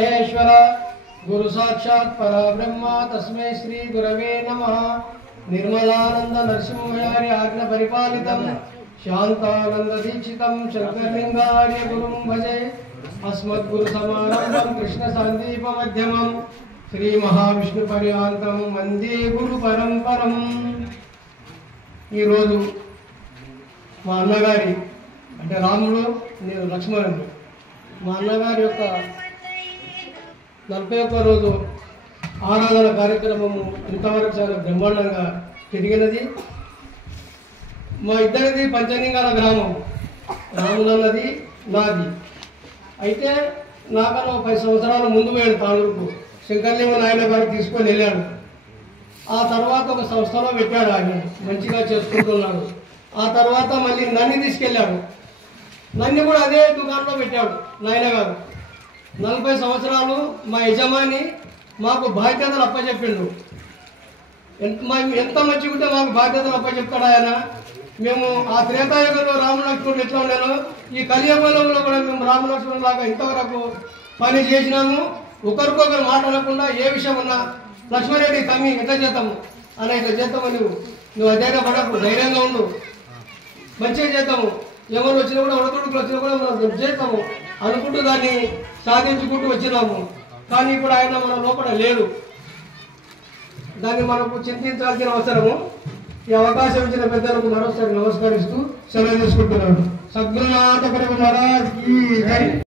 महेश्वर गुरु साक्षात् परब्रह्म तस्मै श्री गुरवे नमः। निर्मलानंद नरसिंहार्य आज्ञा परिपालितं शांतानंद दीक्षितं शंकरलिंगार्य गुरुं भजे। अस्मद्गुरु समारंभं कृष्ण संदीप मध्यमं श्री महाविष्णु पर्यंतं वंदे गुरु परंपरम। ఈ రోజు మా అన్నగారి అంటే రాముడు నేను లక్ష్మణుడు మా అన్నగారి యొక్క 41వ రోజు ఆరాధన కార్యక్రమము ఇంతవరకు చాలా బ్రహ్మాండంగా జరిగినది। మా ఇద్దరిది పంచలింగాల గ్రామం, రాములన్నది నాది। అయితే నాకన్నా 10 సంవత్సరాల ముందు వెళ్ళి తాలూకు శంకరలింగ నాయన గారికి తీసుకొని వెళ్ళాడు। ఆ తర్వాత ఒక సంస్థలో పెట్టాడు, ఆయన మంచిగా చేసుకుంటున్నాడు। ఆ తర్వాత మళ్ళీ నన్ను తీసుకెళ్ళాడు, నన్ను కూడా అదే దుకాణంలో పెట్టాడు నాయన గారు। 40 సంవత్సరాలు మా యజమాని మాకు బాధ్యతలు అప్పచెప్పిండు। ఎంత మంచిగా ఉంటే మాకు బాధ్యతలు అప్పచెప్తాడు ఆయన। మేము ఆ త్రేతాయుగంలో రామలక్ష్మణుడు ఎట్లా ఉన్నానో ఈ కలియుగంలో కూడా మేము రామలక్ష్మణుడు లాగా ఇంతవరకు పని చేసినాము। ఒకరికొకరు మాట్లాడకుండా ఏ విషయం ఉన్నా లక్ష్మణరెడ్డి తమ్మి ఎట్లా చేద్దాము అని ఇట్లా చేద్దామని నువ్వు అధైర్యపడకు, ధైర్యంగా ఉండు, మంచిగా చేద్దాము, ఎవరు వచ్చినా కూడా ఒడతుడుకులు వచ్చినా కూడా మనం చేద్దాము అనుకుంటూ దాన్ని సాధించుకుంటూ వచ్చినాము। కానీ ఇప్పుడు ఆయన మన లోపల లేడు, దాన్ని మనకు చింతించాల్సిన అవసరము। ఈ అవకాశం ఇచ్చిన పెద్దలకు మరోసారి నమస్కరిస్తూ సెలవు తీసుకుంటున్నాను। సద్గురునాథ పరివార మహారాజ్ కీ జై।